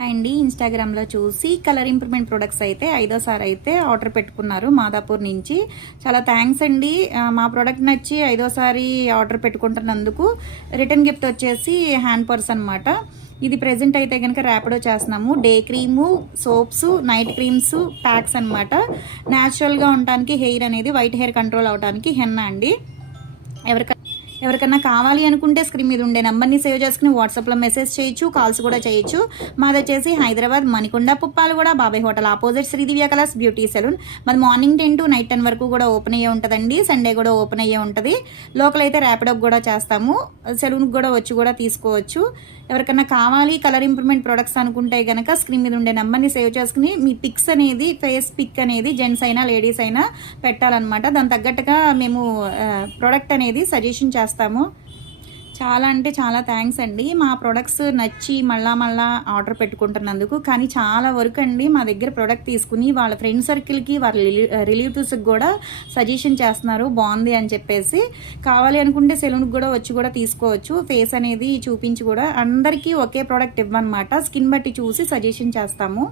Hi అండి, ఇన్స్టాగ్రామ్లో చూసి కలర్ ఇంప్రూవ్మెంట్ ప్రొడక్ట్స్ అయితే ఐదోసారి అయితే ఆర్డర్ పెట్టుకున్నారు మాదాపూర్ నుంచి. చాలా థ్యాంక్స్ అండి. మా ప్రోడక్ట్ నచ్చి ఐదోసారి ఆర్డర్ పెట్టుకుంటున్నందుకు రిటర్న్ గిఫ్ట్ వచ్చేసి హ్యాండ్ పర్స్ అనమాట. ఇది ప్రెజెంట్ అయితే కనుక ర్యాపిడో చేస్తున్నాము. Day cream, soaps, night creams packs అనమాట. న్యాచురల్గా ఉండటానికి హెయిర్ అనేది వైట్ హెయిర్ కంట్రోల్ అవడానికి హెన్నా అండి. ఎవరికన్నా కావాలి అనుకుంటే స్క్రీన్ మీద ఉండే నెంబర్ని సేవ్ చేసుకుని వాట్సాప్లో మెసేజ్ చేయొచ్చు, కాల్స్ కూడా చేయొచ్చు. మాది వచ్చేసి Hyderabad Manikonda Puppalaguda Babai hotel opposite Sridivya colours beauty salon. మాది మార్నింగ్ 10 to నైట్ 10 వరకు కూడా ఓపెన్ అయ్యే ఉంటుందండి. సండే కూడా ఓపెన్ అయ్యే ఉంటుంది. లోకల్ అయితే ర్యాపిడోకి కూడా చేస్తాము. సెలూన్కి కూడా వచ్చి కూడా తీసుకోవచ్చు. ఎవరికన్నా కావాలి కలర్ ఇంప్రూవ్మెంట్ ప్రొడక్ట్స్ అనుకుంటే కనుక స్క్రీన్ మీద ఉండే నెంబర్ని సేవ్ చేసుకుని మీ పిక్స్ అనేది, ఫేస్ పిక్ అనేది జెంట్స్ అయినా లేడీస్ అయినా పెట్టాలన్నమాట. దాని తగ్గట్టుగా మేము ప్రోడక్ట్ అనేది సజెషన్ చేస్తాము. చాలా అంటే చాలా థ్యాంక్స్ అండి. మా ప్రొడక్ట్స్ నచ్చి మళ్ళా ఆర్డర్ పెట్టుకుంటున్నందుకు. కానీ చాలా వరకు అండి మా దగ్గర ప్రోడక్ట్ తీసుకుని వాళ్ళ ఫ్రెండ్ సర్కిల్కి, వాళ్ళ రిలేటివ్స్కి కూడా సజెషన్ చేస్తున్నారు బాగుంది అని చెప్పేసి. కావాలి అనుకుంటే సెలూన్కి కూడా వచ్చి కూడా తీసుకోవచ్చు. ఫేస్ అనేది చూపించి కూడా అందరికీ ఒకే ప్రోడక్ట్ ఇవ్వనమాట. స్కిన్ బట్టి చూసి సజెషన్ చేస్తాము.